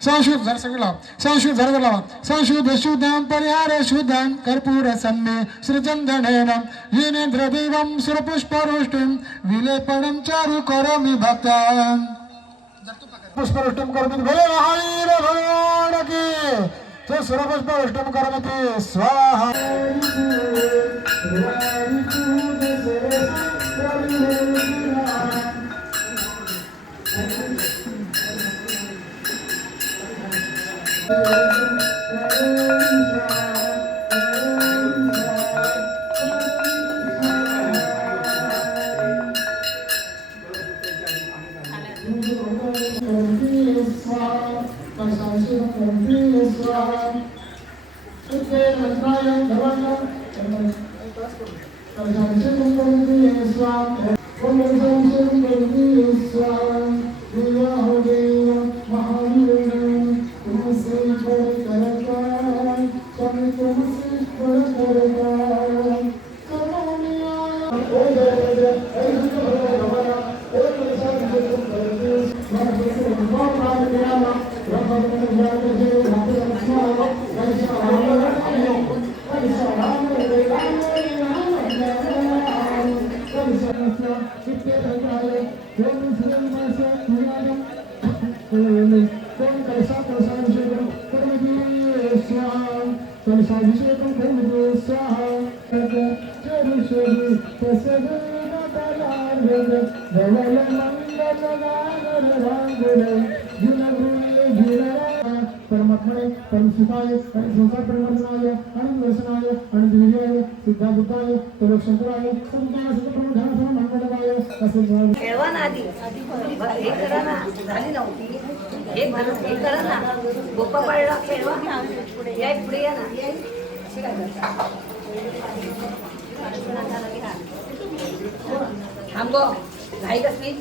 संशुद्ध जर सगळं लावा संशुद्ध जर लावा संशुद्ध शुद्धं परिहार शुद्धं कर्पूर सम्मे सृजंधनेन येनेन्द्र देवं सुरपुष्परुष्टिं विलेपनं चारु करोमि भक्तं पुष्परुष्टिं करोमि भले महावीर भगवान की तो सुरपुष्परुष्टिं करोमि स्वाहा परमात्मने परमसुखाय संसार परिवर्तनाय अनंतनाय अनंतविजयाय सिद्धाबुद्धाय त्रिलोकशंकराय संज्ञान सुप्रधान मंगलवाय असे खेळवा ना आधी हे करा ना झाली नव्हती हे करा ना गोपा पाळला खेळवा या पुढे या ना थांबो घाई कसली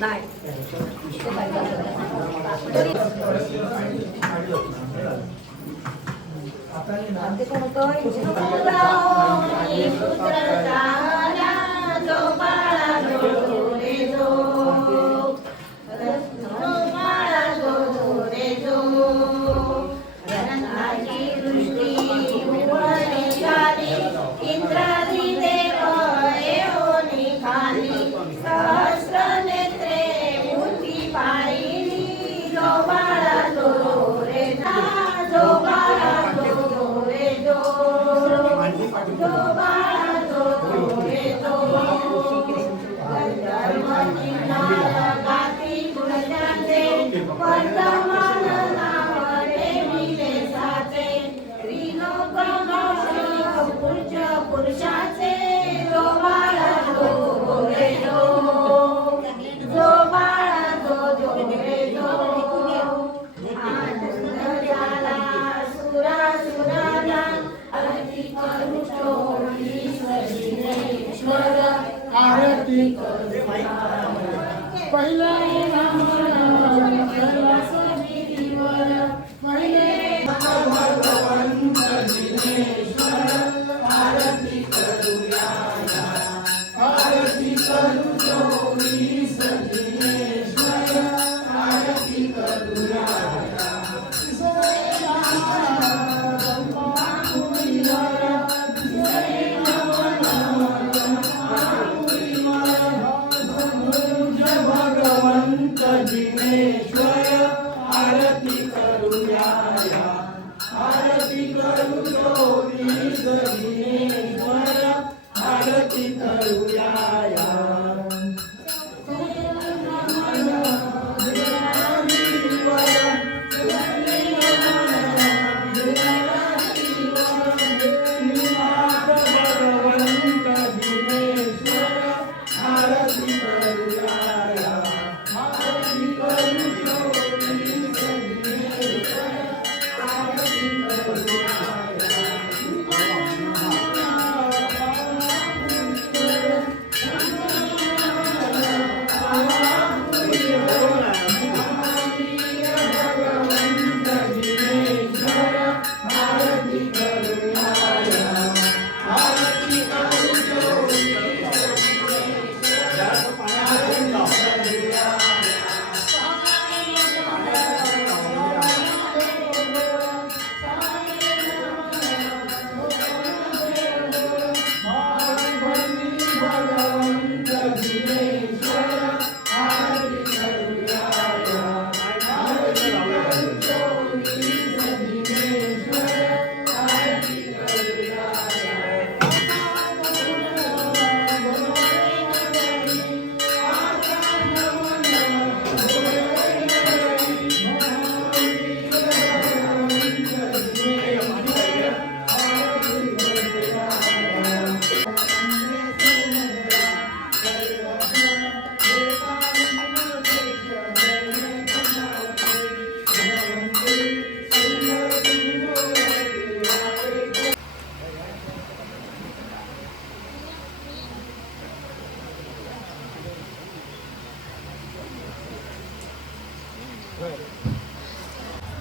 नाही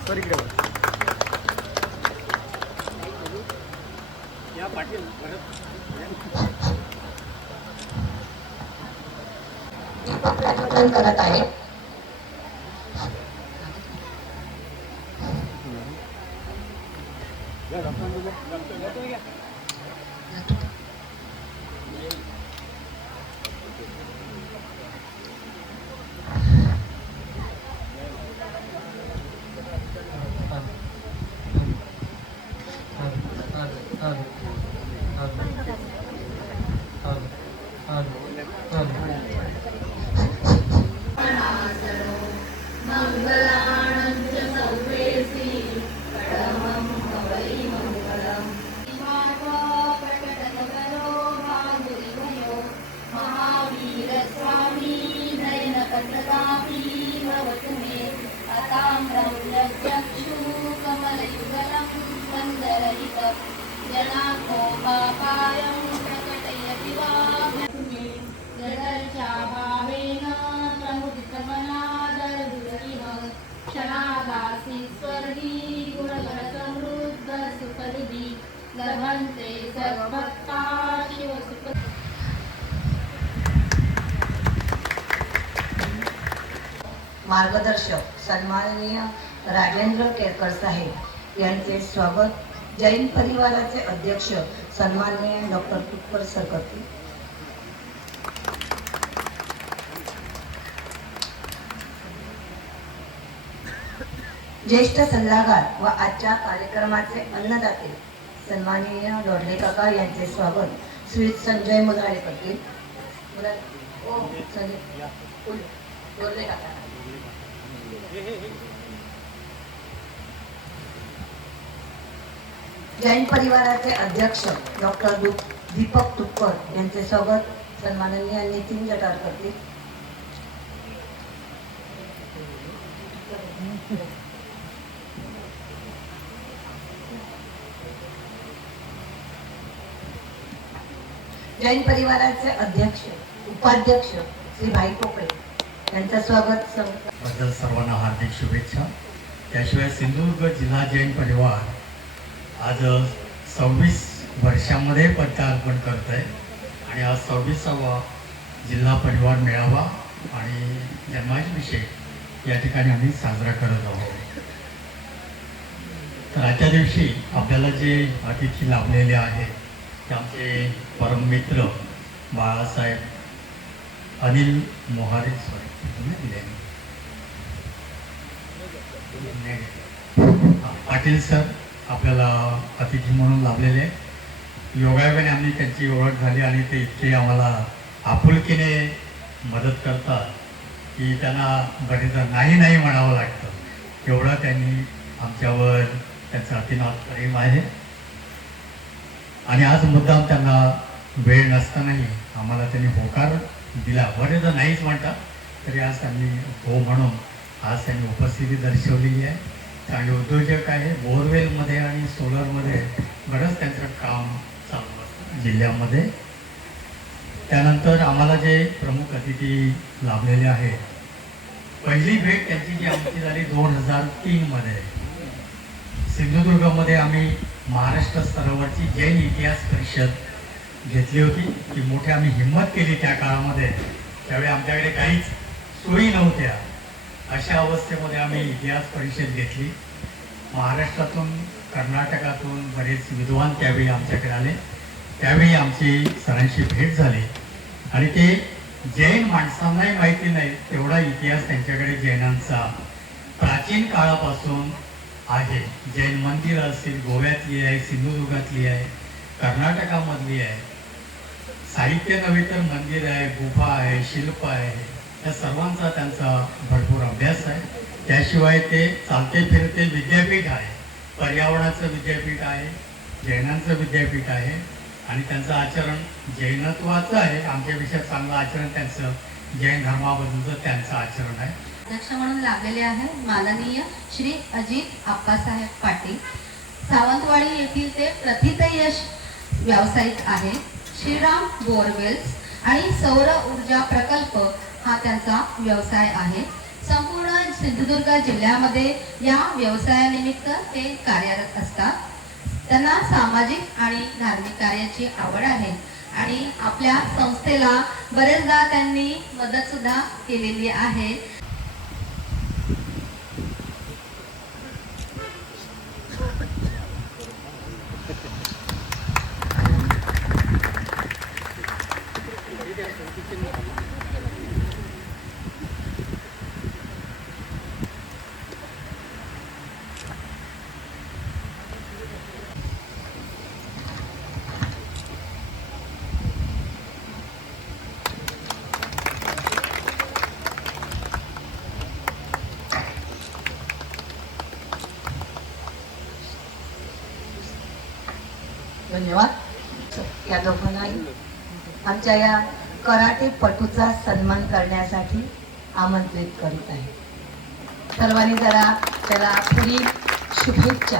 प्रज्वलन करत आहे. मार्गदर्शक सन्माननीय राजेंद्र केरकर साहेब यांचे स्वागत जैन परिवाराचे अध्यक्ष सन्माननीय डॉक्टर तुपकर सर करतील. ज्येष्ठ सल्लागार व आजच्या कार्यक्रमाचे अन्नदाते सन्माननीय दोडले काका यांचे स्वागत श्री संजय मुलाळे करतील. दोडले काका. जैन परिवाराचे अध्यक्ष डॉक्टर दीपक तुपकर यांचे स्वागत सन्माननीय नितीन जटार करतील. जैन परिवाराचे अध्यक्ष उपाध्यक्ष श्री भाई पोकळे यांचं स्वागत. बद्दल सर्वांना हार्दिक शुभेच्छा. त्याशिवाय सिंधुदुर्ग जिल्हा जैन परिवार आज 26 वर्षामध्ये पदार्पण करत आहे आणि आज 26वा जिल्हा परिवार मेळावा आणि जन्माष्टमीविषयी या ठिकाणी आम्ही साजरा करत आहोत. तर आजच्या दिवशी आपल्याला जे अतिथी लाभलेले आहेत ते आमचे परममित्र बाळासाहेब अनिल मोहारे पाटील सर आपल्याला अतिथी म्हणून लाभलेले. योगायोगाने आम्ही त्यांची ओळख झाली आणि ते इतके आम्हाला आपुलकीने मदत करतात की त्यांना बरेचदा नाही नाही म्हणावं लागतं. एवढं त्यांनी आमच्यावर त्यांचं अतिनाथ प्रेम आहे आणि आज मुद्दाम त्यांना वेळ नसतानाही आम्हाला त्यांनी होकार दिला. बरेचदा नाहीच म्हणतात तरी आज त्यांनी हो म्हणून आज त्यांनी उपस्थिती दर्शवलेली आहे. चांगले उद्योजक आहे. बोरवेलमध्ये आणि सोलरमध्ये बरंच त्यांचं काम चालू असतं जिल्ह्यामध्ये. त्यानंतर आम्हाला जे प्रमुख अतिथी लाभलेले आहेत, पहिली भेट त्यांची जी आमची झाली 2003मध्ये सिंधुदुर्गमध्ये आम्ही महाराष्ट्र स्तरावरची जैन इतिहास परिषद घेतली होती. ती मोठी आम्ही हिंमत केली त्या काळामध्ये. त्यावेळी आमच्याकडे काहीच सोयी नव्हत्या. अशा अवस्थेमध्ये आम्ही इतिहास परिषद घेतली. महाराष्ट्रातून कर्नाटकातून बरेच विद्वान त्यावेळी आमच्याकडे आले. त्यावेळी आमची सरांशी भेट झाली आणि ते जैन माणसांनाही माहिती नाही तेवढा इतिहास त्यांच्याकडे जैनांचा प्राचीन काळापासून आहे. जैन मंदिरं असतील, गोव्यातली आहे, सिंधुदुर्गातली आहे, कर्नाटकामधली आहे. साहित्य नव्हे तर मंदिर आहे, गुफा आहे, शिल्प आहे, या सर्वांचा त्यांचा भरपूर अभ्यास आहे. त्याशिवाय ते चालते फिरते विद्यापीठ आहे, पर्यावरणाचं विद्यापीठ आहे, जैनांचं विद्यापीठ आहे आणि त्यांचं आचरण जैनत्वाचं आहे. आमच्यापेक्षा चांगलं आचरण त्यांचं जैन धर्माबद्दलचं त्यांचं आचरण आहे. अध्यक्ष म्हणून लागलेले आहे माननीय श्री अजित आप्पासाहेब पाटील. सावंतवाडी येथील ते प्रथितयश व्यावसायिक आहे. श्रीराम बोरवेल्स आणि सौर ऊर्जा प्रकल्प हा त्यांचा व्यवसाय आहे. संपूर्ण सिंधुदुर्ग जिल्ह्यामध्ये या व्यवसायानिमित्त ते कार्यरत असतात. त्यांना सामाजिक आणि धार्मिक कार्याची आवड आहे आणि आपल्या संस्थेला बरेचदा त्यांनी मदत सुद्धा केलेली आहे. धन्यवाद. या दोघांनाही आमच्या या कराटे पटूचा सन्मान करण्यासाठी आमंत्रित करीत आहे. सर्वांनी जरा त्याला पुरी शुभेच्छा.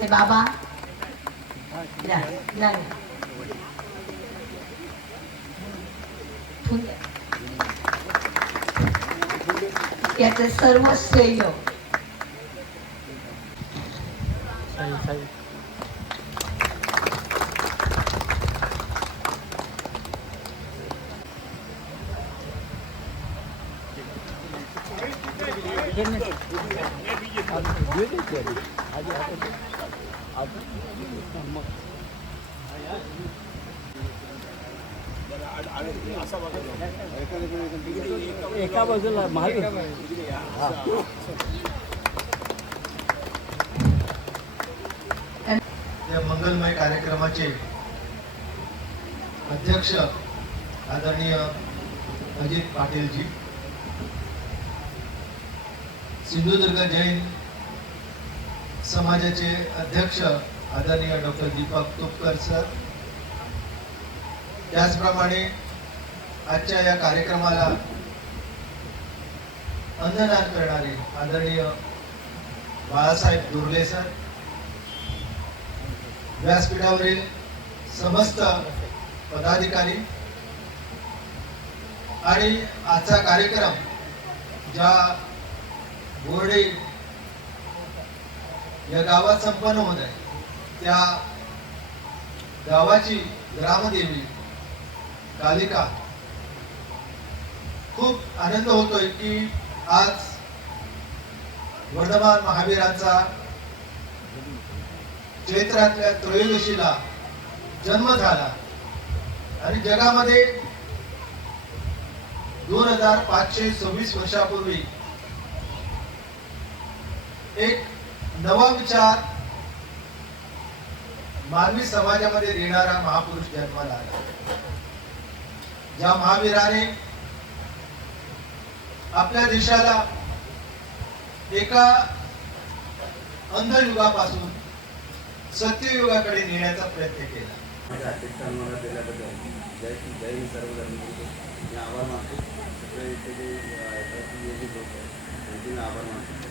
ते बाबा या, या, या. फुल द्या. याचे सर्व श्रेय एका बाजूला महावीर या मंगलमय कार्यक्रमाचे अध्यक्ष आदरणीय अजित पाटीलजी, सिंधुदुर्ग जैन समाजाचे अध्यक्ष आदरणीय डॉक्टर दीपक तुपकर सर, त्याचप्रमाणे आजच्या या कार्यक्रमाला अन्नदान करणारे आदरणीय बाळासाहेब दुर्ले सर, व्यासपीठावरील समस्त पदाधिकारी आणि आजचा कार्यक्रम ज्या बोर्डे या गावात संपन्न होत आहे त्या गावाची ग्रामदेवी कालिका, खूप आनंद होतोय की आज वर्धमान महावीरांचा चैत्रातल्या त्रयोदशीला जन्म झाला आणि जगामध्ये 2526 वर्षापूर्वी एक नवा विचार मानवी समाजामध्ये देणारा महापुरुष जन्माला आला. ज्या महावीराने आपल्या देशाला एका अंधयुगापासून सत्ययुगाकडे नेण्याचा प्रयत्न केला. माझ्या अध्यक्षांना मला दिल्याबद्दल जय सर्व धर्मगुरू मी आभार मानतो. सगळे इथे जे लोक आहेत त्यांचे मी आभार मानतो.